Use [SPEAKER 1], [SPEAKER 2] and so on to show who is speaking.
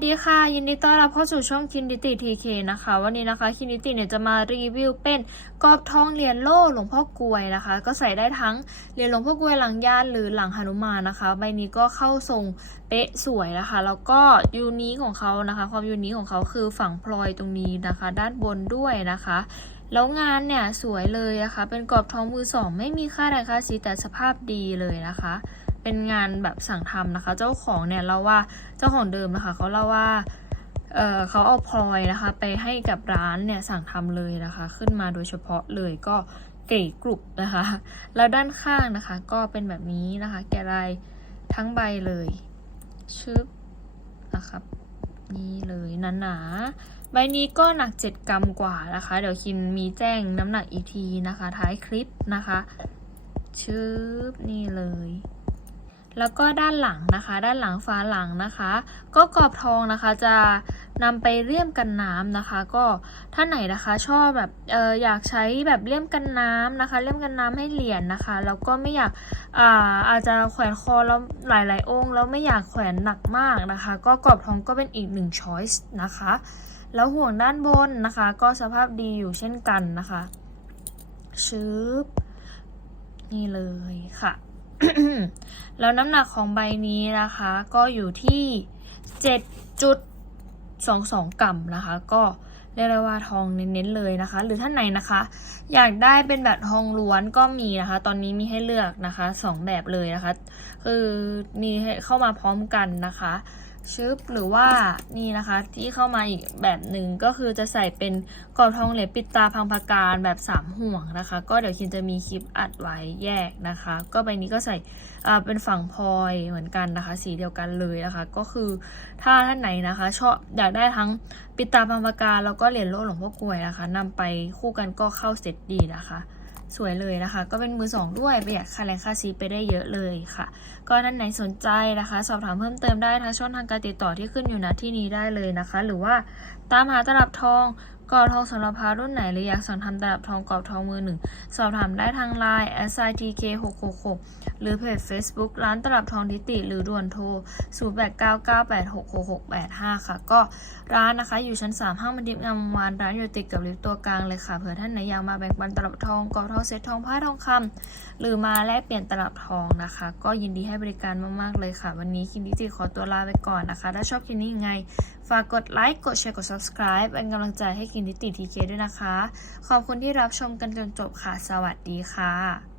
[SPEAKER 1] สวัสดีค่ะ ยินดีต้อนรับเข้าสู่ช่องคินดิติทีเคนะคะ วันนี้นะคะคินดิติเนี่ยจะมารีวิวเป็นกรอบทองเหรียญโล่หลวงพ่อกลวยนะคะ ก็ใส่ได้ทั้งเหรียญหลวงพ่อกลวยหลังย่านหรือหลังหนุมานนะคะ ใบนี้ก็เข้าทรงเป๊ะสวยนะคะ แล้วก็ยูนิของเขานะคะ ความยูนิของเขาคือฝั่งพลอยตรงนี้นะคะ ด้านบนด้วยนะคะแล้วงานเนี่ยสวยเลยนะคะ เป็นกรอบทองมือสอง ไม่มีค่าแรงค่าสีแต่สภาพดีเลยนะคะ เป็นงานแบบสั่งทำนะคะ เจ้าของเนี่ยเล่าว่าเจ้าของเดิมนะคะเขาเล่าว่าเเขาเอาพลอยนะคะ ไปให้กับร้านเนี่ยสั่งทำเลยนะคะ ขึ้นมาโดยเฉพาะเลยก็เก๋กรุบนะคะ แล้วด้านข้างนะคะ ก็เป็นแบบนี้นะคะ แกะลายทั้งใบเลยชึบนะครับนี่เลยหนาๆใบนี้ก็หนัก 7 กรัมกว่านะคะ เดี๋ยวคินมีแจ้งน้ำหนักอีกทีนะคะ ท้ายคลิปนะคะ ชึบนี่เลย แล้วก็ด้านหลังนะคะ ด้านหลังฝาหลังนะคะ ก็กรอบทองนะคะจะนำไปเลี่ยมกันน้ำนะคะ ก็ท่านไหนนะคะชอบแบบเอออยากใช้แบบเลี่ยมกันน้ำนะคะ เลี่ยมกันน้ำให้เหรียญนะคะแล้วก็ไม่อยากอ่าอาจจะแขวนคอแล้วหลายๆ องค์แล้วไม่อยากแขวนหนักมากนะคะ ก็กรอบทองก็เป็นอีกหนึ่งช้อยส์นะคะ แล้วห่วงด้านบนนะคะ ก็สภาพดีอยู่เช่นกันนะคะชึบนี่เลยค่ะ แล้วน้ำหนักของใบนี้นะคะ ก็อยู่ที่ 7.22 กรัมนะคะ ก็เรียกได้ว่าทองเน้นๆเลยนะคะ หรือท่านไหนนะคะ อยากได้เป็นแบบทองล้วนก็มีนะคะ ตอนนี้มีให้เลือกนะคะสองแบบเลยนะคะ คือมีให้เข้ามาพร้อมกันนะคะ ชึบหรือว่านี่นะคะ ที่เข้ามาอีกแบบหนึ่งก็คือจะใส่เป็นกรอบทองเหรียญปิดตาพังพการแบบสามห่วงนะคะ ก็เดี๋ยวคินจะมีคลิปอัดไว้แยกนะคะ ก็ใบนี้ก็ใส่เป็นฝั่งพลอยเหมือนกันนะคะ สีเดียวกันเลยนะคะ ก็คือถ้าท่านไหนนะคะ ชอบอยากได้ทั้งปิดตาพังพการแล้วก็เหรียญโลหลวงพ่อกลวยนะคะนำไปคู่กันก็เข้าเซ็ตดีนะคะ สวยเลยนะคะ ก็เป็นมือสองด้วยประหยัดค่าแรงค่าซีไปได้เยอะเลยค่ะ ก็ท่านไหนสนใจนะคะ สอบถามเพิ่มเติมได้ทางช่องทางการติดต่อที่ขึ้นอยู่ณที่นี้ได้เลยนะคะ หรือว่าตามหาตลับทอง กรอบทองสำหรับพารุ่นไหน หรืออยากสั่งทำตลับทองกรอบทองมือหนึ่ง สอบถามได้ทาง Line s i t k 6 6 6หรือเพจ Facebook ร้านตลับทองทิติ หรือด่วนโทร 0 8 9 9 8 6 6 6 8 5 ค่ะ ก็ร้านนะคะอยู่ชั้น 3 ห้างมันดิบงามวานร้านอยู่ติดกับลิฟต์ตัวกลางเลยค่ะ เผื่อท่านไหนอยากมาแบ่งปันตลับทองกรอบทองเซ็ตทองผ้าทองคำหรือมาแลกเปลี่ยนตลับทองนะคะ ก็ยินดีให้บริการมากๆเลยค่ะ วันนี้คินดิจิขอตัวลาไปก่อนนะคะ ถ้าชอบคลิปนี้ยังไง ฝากกดไลค์กดแชร์กด subscribe เป็นกำลังใจให้คินิติทีเคด้วยนะคะ ขอบคุณที่รับชมกันจนจบค่ะ สวัสดีค่ะ